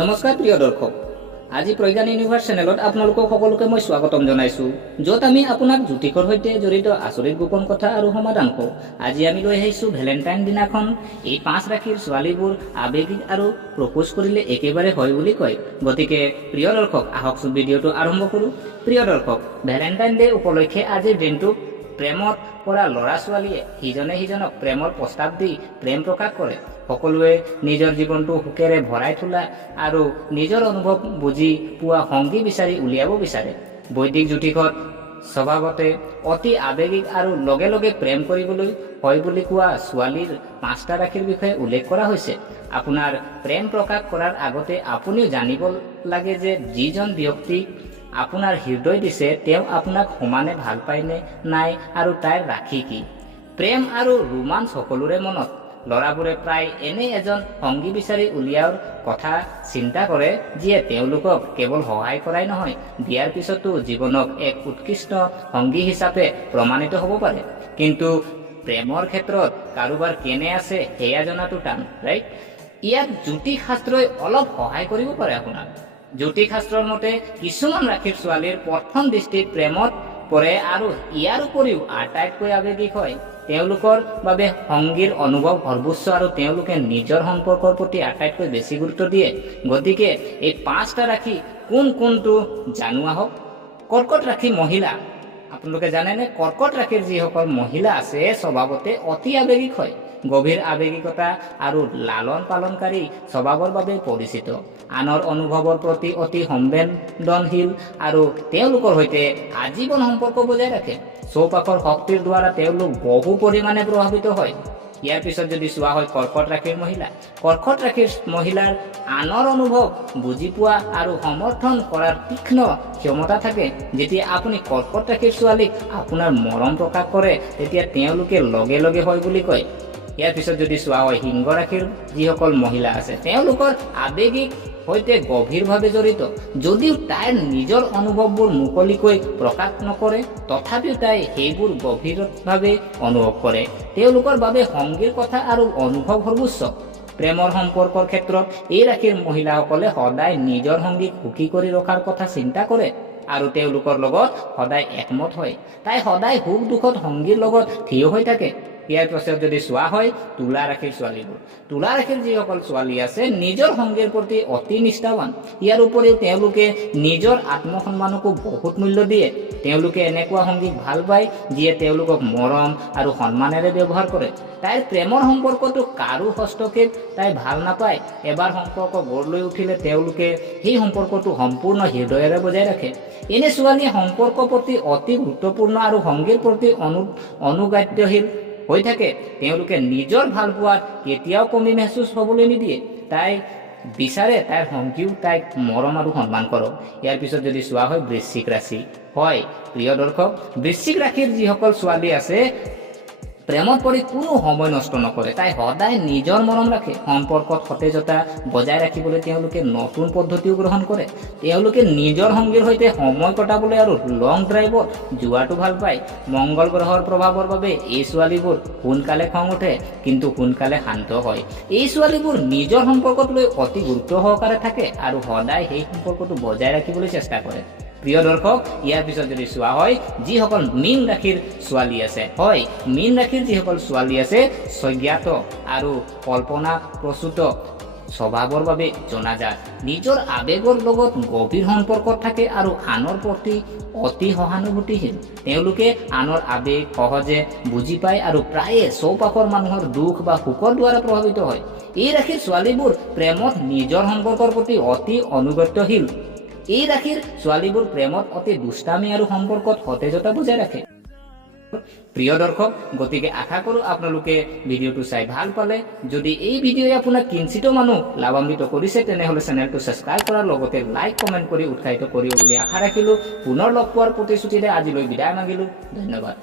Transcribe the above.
নমস্কাৰ প্ৰিয় দৰ্শক, আজি প্ৰজ্ঞান ইউনিভাৰ্ছ চেনেলত আপোনালোকক সকলোকে মই স্বাগতম জনাইছোঁ, য'ত আমি আপোনাক জ্যোতিষৰ সৈতে জড়িত আচৰিত গোপন কথা আৰু সমাধান কওঁ। আজি আমি লৈ আহিছোঁ ভেলেণ্টাইন দিনাখন এই 5 ৰাশিৰ ছোৱালীবোৰ আৱেগিক আৰু প্ৰপ'জ কৰিলে একেবাৰে হয় বুলি কয়। গতিকে প্ৰিয় দৰ্শক, আহকচোন ভিডিঅ'টো আৰম্ভ কৰোঁ। প্ৰিয় দৰ্শক, ভেলেণ্টাইন ডে উপলক্ষে আজিৰ দিনটো প্ৰেমত পৰা ল'ৰা ছোৱালীয়ে ইজনে সিজনক প্ৰেমৰ প্ৰস্তাৱ দি প্ৰেম প্ৰকাশ কৰে। সকলোৱে নিজৰ জীৱনটো সুখেৰে ভৰাই তোলা আৰু নিজৰ অনুভৱ বুজি পোৱা সংগী বিচাৰি উলিয়াব বিচাৰে। বৈদিক জ্যোতিষত স্বভাৱতে অতি আৱেগিক আৰু লগে লগে প্ৰেম কৰিবলৈ হয় বুলি কোৱা ছোৱালীৰ 5টা ৰাশিৰ বিষয়ে উল্লেখ কৰা হৈছে। আপোনাৰ প্ৰেম প্ৰকাশ কৰাৰ আগতে আপুনিও জানিব লাগে যে যিজন ব্যক্তি আপোনাৰ হৃদয় দিছে তেওঁ আপোনাক সমানে ভাল পায়নে নাই আৰু তাইৰ ৰাশি কি। প্ৰেম আৰু ৰোমাঞ্চ সকলোৰে মনত। ল'ৰাবোৰে প্ৰায় এনে এজন সংগী বিচাৰি উলিওৱাৰ কথা চিন্তা কৰে যিয়ে তেওঁলোকক কেৱল সহায় কৰাই নহয়, বিয়াৰ পিছতো জীৱনক এক উৎকৃষ্ট সংগী হিচাপে প্ৰমাণিত হ'ব পাৰে। কিন্তু প্ৰেমৰ ক্ষেত্ৰত কাৰোবাৰ কেনে আছে সেয়া জনাটো টান, ৰাইট? ইয়াত জ্যোতিষ শাস্ত্ৰই অলপ সহায় কৰিব পাৰে আপোনাক। জ্যোতিষ শাস্ত্ৰৰ মতে কিছুমান ৰাশিৰ ছোৱালীৰ প্ৰথম দৃষ্টিত প্ৰেমত পৰে আৰু ইয়াৰ উপৰিও আটাইতকৈ আৱেগিক হয়। তেওঁলোকৰ বাবে সংগীৰ অনুভৱ সৰ্বোচ্চ আৰু তেওঁলোকে নিজৰ সম্পৰ্কৰ প্ৰতি আটাইতকৈ বেছি গুৰুত্ব দিয়ে। গতিকে এই 5টা ৰাশি কোনটো জানো আহক। কৰ্কট ৰাশি মহিলা। আপোনালোকে জানেনে, কৰ্কট ৰাশিৰ যিসকল মহিলা আছে স্বভাৱতে অতি আৱেগিক হয়। গভীৰ আৱেগিকতা আৰু লালন পালনকাৰী স্বভাৱৰ বাবে পৰিচিত। আনৰ অনুভৱৰ প্ৰতি অতি সংবেদনশীল আৰু তেওঁলোকৰ সৈতে আজীৱন সম্পৰ্ক বজাই ৰাখে। চৌপাশৰ শক্তিৰ দ্বাৰা তেওঁলোক বহু পৰিমাণে প্ৰভাৱিত হয়। ইয়াৰ পিছত যদি চোৱা হয় কৰ্কট ৰাশিৰ মহিলা, কৰ্কট ৰাশিৰ মহিলাৰ আনৰ অনুভৱ বুজি পোৱা আৰু সমৰ্থন কৰাৰ তীক্ষ্ণ ক্ষমতা থাকে। যেতিয়া আপুনি কৰ্কট ৰাশিৰ ছোৱালীক আপোনাৰ মৰম প্ৰকাশ কৰে তেতিয়া তেওঁলোকে লগে লগে হয় বুলি কয়। ইয়াৰ পিছত যদি চোৱা হয় সিংহ ৰাশিৰ যিসকল মহিলা আছে তেওঁলোকৰ আৱেগিক সৈতে গভীৰভাৱে জড়িত। যদিও তাইৰ নিজৰ অনুভৱবোৰ মুকলিকৈ প্ৰকাশ নকৰে তথাপিও তাই সেইবোৰ গভীৰভাৱে অনুভৱ কৰে। তেওঁলোকৰ বাবে সংগীৰ কথা আৰু অনুভৱ সৰ্বোচ্চ। প্ৰেমৰ সম্পৰ্কৰ ক্ষেত্ৰত এই ৰাশিৰ মহিলাসকলে সদায় নিজৰ সংগীক সুখী কৰি ৰখাৰ কথা চিন্তা কৰে আৰু তেওঁলোকৰ লগত সদায় একমত হয়। তাই সদায় সুখ দুখত সংগীৰ লগত থিয় হৈ থাকে। ইয়াৰ পাছত যদি চোৱা হয় তুলা ৰাশিৰ ছোৱালীবোৰ, তুলা ৰাশিৰ যিসকল ছোৱালী আছে নিজৰ সংগীৰ প্ৰতি অতি নিষ্ঠাৱান। ইয়াৰ উপৰিও তেওঁলোকে নিজৰ আত্মসন্মানকো বহুত মূল্য দিয়ে। তেওঁলোকে এনেকুৱা সংগীক ভাল পায় যিয়ে তেওঁলোকক মৰম আৰু সন্মানেৰে ব্যৱহাৰ কৰে। তাইৰ প্ৰেমৰ সম্পৰ্কটো কাৰো হস্তক্ষেপ তাই ভাল নাপায়। এবাৰ সম্পৰ্ক গঢ় লৈ উঠিলে তেওঁলোকে সেই সম্পৰ্কটো সম্পূৰ্ণ হৃদয়েৰে বজাই ৰাখে। এনে ছোৱালীয়ে সম্পৰ্কৰ প্ৰতি অতি গুৰুত্বপূৰ্ণ আৰু সংগীৰ প্ৰতি অনুগাত্যশীল হৈ থাকে। তেওঁলোকে নিজৰ ভাল পোৱাত কেতিয়াও কমি মহসুচ হ'বলৈ নিদিয়ে। তাই বিচাৰে তাইৰ সংগীও তাইক মৰম আৰু সন্মান কৰক। ইয়াৰ পিছত যদি চোৱা হয় বৃশ্চিক ৰাশি, হয় প্ৰিয় দৰ্শক, বৃশ্চিক ৰাশিৰ যিসকল ছোৱালী আছে প্ৰেমত পৰি কোনো সময় নষ্ট নকৰে। তাই সদায় নিজৰ মৰম ৰাখে। সম্পৰ্কত সতেজতা বজাই ৰাখিবলৈ তেওঁলোকে নতুন পদ্ধতিও গ্ৰহণ কৰে। তেওঁলোকে নিজৰ সংগীৰ সৈতে সময় কটাবলৈ আৰু লং ড্ৰাইভত যোৱাটো ভাল পায়। মংগল গ্ৰহৰ প্ৰভাৱৰ বাবে এই ছোৱালীবোৰ সোনকালে খং উঠে কিন্তু সোনকালে শান্ত হয়। এই ছোৱালীবোৰ নিজৰ সম্পৰ্কত লৈ অতি গুৰুত্ব সহকাৰে থাকে আৰু সদায় সেই সম্পৰ্কটো বজাই ৰাখিবলৈ চেষ্টা কৰে। প্ৰিয় দৰ্শক, ইয়াৰ পিছত যদি চোৱা হয় যিসকল মীন ৰাশিৰ ছোৱালী আছে, হয় মীন ৰাশিৰ যিসকল ছোৱালী আছে স্বজ্ঞাত আৰু কল্পনা প্ৰসূত স্বভাৱৰ বাবে জনাজাত। নিজৰ আৱেগৰ লগত গভীৰ সম্পৰ্কত থাকে আৰু আনৰ প্ৰতি অতি সহানুভূতিশীল। তেওঁলোকে আনৰ আৱেগ সহজে বুজি পায় আৰু প্ৰায়ে চৌপাশৰ মানুহৰ দুখ বা সুখৰ দ্বাৰা প্ৰভাৱিত হয়। এই ৰাশিৰ ছোৱালীবোৰ প্ৰেমত নিজৰ সম্পৰ্কৰ প্ৰতি অতি অনুগত্যশীল। এই ৰাশিৰ ছোৱালীবোৰ প্ৰেমত অতি দুষ্টামি আৰু সম্পৰ্কত সতেজতা বজাই ৰাখে। প্ৰিয় দৰ্শক, গতিকে আশা কৰোঁ আপোনালোকে ভিডিঅ'টো চাই ভাল পালে। যদি এই ভিডিঅ'ই আপোনাক কিঞ্চিতো মানুহ লাভান্বিত কৰিছে তেনেহ'লে চেনেলটো ছাবস্ক্ৰাইব কৰাৰ লগতে লাইক কমেণ্ট কৰি উৎসাহিত কৰিব বুলি আশা ৰাখিলোঁ। পুনৰ লগ পোৱাৰ প্ৰতিশ্ৰুতিৰে আজিলৈ বিদায় মাগিলোঁ। ধন্যবাদ।